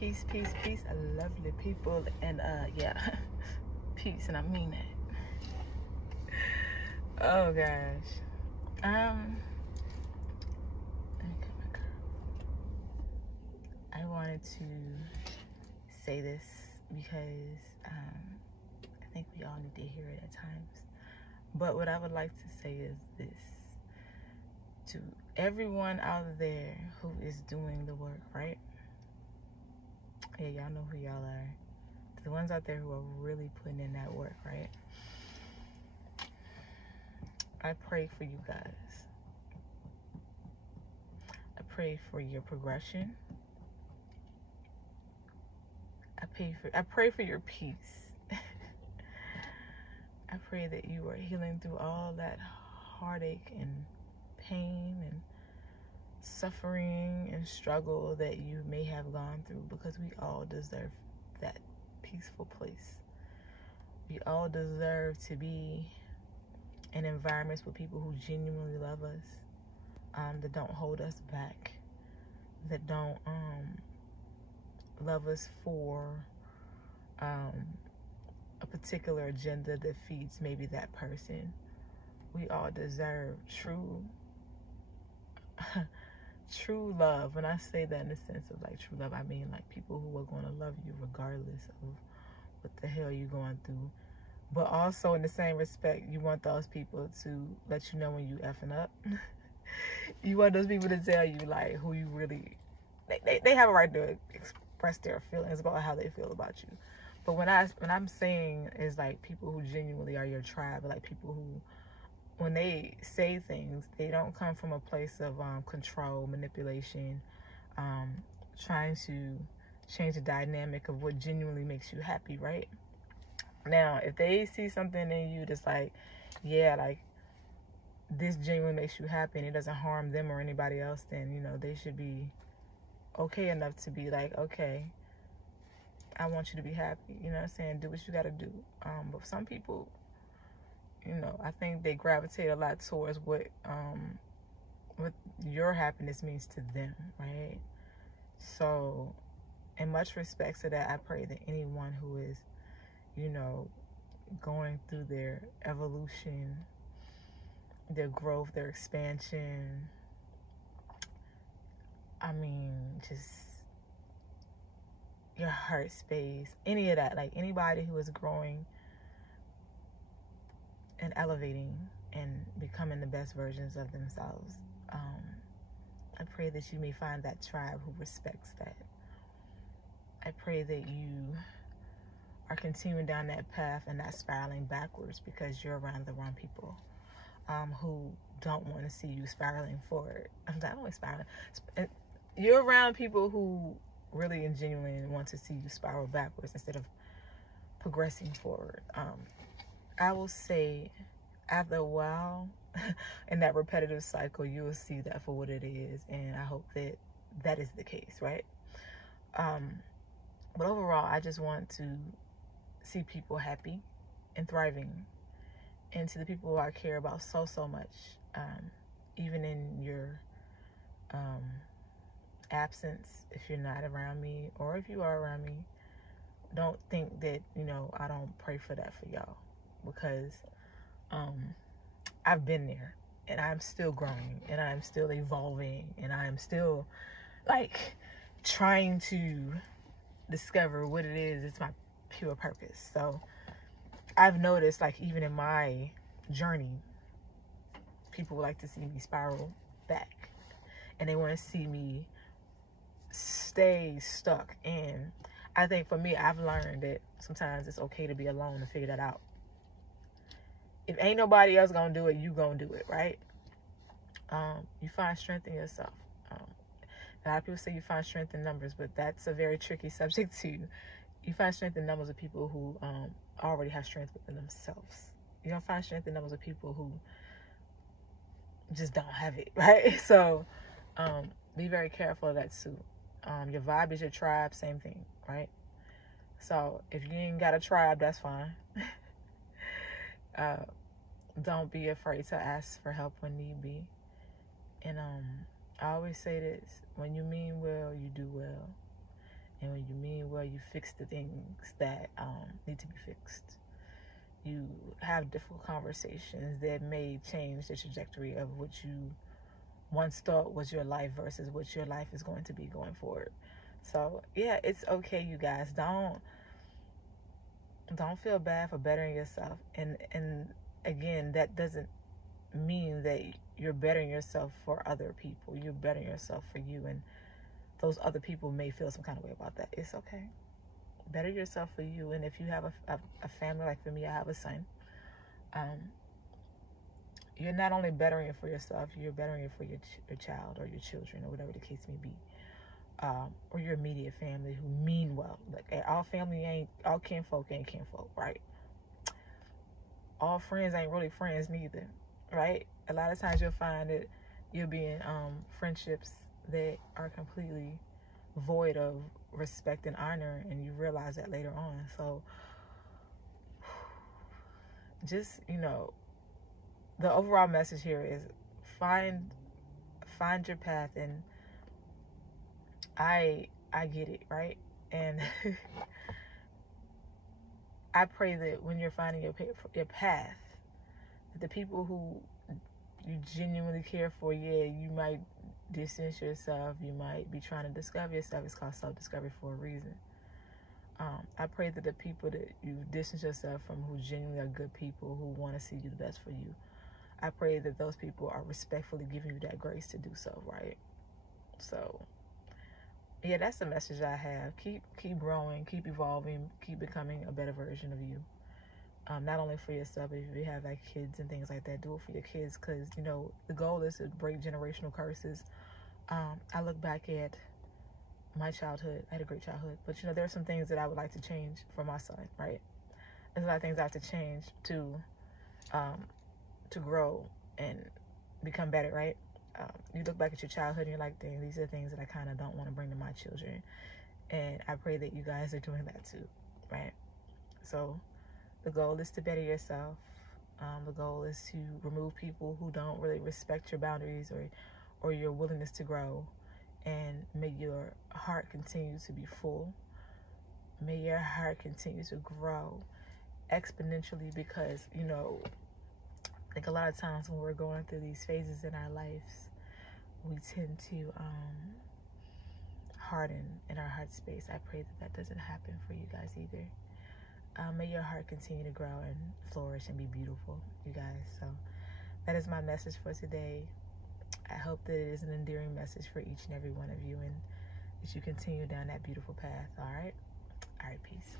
Peace, peace, peace, lovely people, and yeah, peace, and I mean it. Oh gosh, let me cut my curl. I wanted to say this because I think we all need to hear it at times. But what I would like to say is this: to everyone out there who is doing the work, right? Yeah, y'all know who y'all are. The ones out there who are really putting in that work, right? I pray for you guys. I pray for your progression. I pray for your peace. I pray that you are healing through all that heartache and pain and suffering and struggle that you may have gone through, because we all deserve that peaceful place. We all deserve to be in environments with people who genuinely love us, that don't hold us back, that don't love us for a particular agenda that feeds maybe that person. We all deserve true love. When I say that in the sense of like true love, I mean like people who are going to love you regardless of what the hell you're going through. But also in the same respect, you want those people to let you know when you effing up. You want those people to tell you like who you really, they have a right to express their feelings about how they feel about you. But when I'm saying is like people who genuinely are your tribe, like people who, when they say things, they don't come from a place of control, manipulation, trying to change the dynamic of what genuinely makes you happy, right? Now, if they see something in you that's like, yeah, like this genuinely makes you happy and it doesn't harm them or anybody else, then, you know, they should be okay enough to be like, okay, I want you to be happy. You know what I'm saying? Do what you got to do. But some people, you know, I think they gravitate a lot towards what your happiness means to them, right? So, in much respect to that, I pray that anyone who is, you know, going through their evolution, their growth, their expansion, I mean, just your heart space, any of that, like anybody who is growing and elevating and becoming the best versions of themselves, I pray that you may find that tribe who respects that. I pray that you are continuing down that path and not spiraling backwards because you're around the wrong people, who don't want to see you spiraling forward. I'm not only spiraling. You're around people who really and genuinely want to see you spiral backwards instead of progressing forward. I will say, after a while, in that repetitive cycle, you will see that for what it is, and I hope that that is the case, right? But overall, I just want to see people happy and thriving, and to the people who I care about so much, even in your absence, if you're not around me, or if you are around me, don't think that, you know, I don't pray for that for y'all, because I've been there, and I'm still growing, and I'm still evolving, and I'm still like trying to discover what it is. It's my pure purpose. So I've noticed, like, even in my journey, people would like to see me spiral back, and they want to see me stay stuck. And I think for me, I've learned that sometimes it's okay to be alone to figure that out. If ain't nobody else gonna do it, you gonna do it, right? You find strength in yourself. A lot of people say you find strength in numbers, but that's a very tricky subject too. You find strength in numbers of people who already have strength within themselves. You don't find strength in numbers of people who just don't have it, right? So be very careful of that too. Your vibe is your tribe, same thing, right? So if you ain't got a tribe, that's fine. Don't be afraid to ask for help when need be. And I always say this: when you mean well, you do well. And when you mean well, you fix the things that need to be fixed. You have difficult conversations that may change the trajectory of what you once thought was your life versus what your life is going to be going forward. So yeah, it's okay, you guys. Don't feel bad for bettering yourself. And again, that doesn't mean that you're bettering yourself for other people. You're bettering yourself for you, and those other people may feel some kind of way about that. It's okay. Better yourself for you. And if you have a family, like for me, I have a son. You're not only bettering it for yourself, you're bettering it for your child or your children or whatever the case may be. Or your immediate family who mean well. Like, all family ain't, all kinfolk ain't kinfolk, right? All friends ain't really friends neither, right? A lot of times you'll find that you'll be in friendships that are completely void of respect and honor, and you realize that later on. So just, the overall message here is find your path. And I get it, right? And I pray that when you're finding your path, the people who you genuinely care for, yeah, you might distance yourself, you might be trying to discover yourself. It's called self-discovery for a reason. I pray that the people that you distance yourself from, who genuinely are good people, who want to see you the best for you, I pray that those people are respectfully giving you that grace to do so, right? So yeah, that's the message I have. Keep growing, keep evolving, keep becoming a better version of you. Not only for yourself, but if you have like kids and things like that, do it for your kids, because the goal is to break generational curses. I look back at my childhood. I had a great childhood, but there are some things that I would like to change for my son, right? There's a lot of things I have to change to grow and become better, right? You look back at your childhood and you're like, dang, these are things that I kind of don't want to bring to my children. And I pray that you guys are doing that too, right? So the goal is to better yourself. The goal is to remove people who don't really respect your boundaries or your willingness to grow, and may your heart continue to be full. May your heart continue to grow exponentially, because, I think a lot of times when we're going through these phases in our lives, we tend to harden in our heart space. I pray that doesn't happen for you guys either. May your heart continue to grow and flourish and be beautiful, you guys. So that is my message for today. I hope that it is an endearing message for each and every one of you, and that you continue down that beautiful path. All right, peace.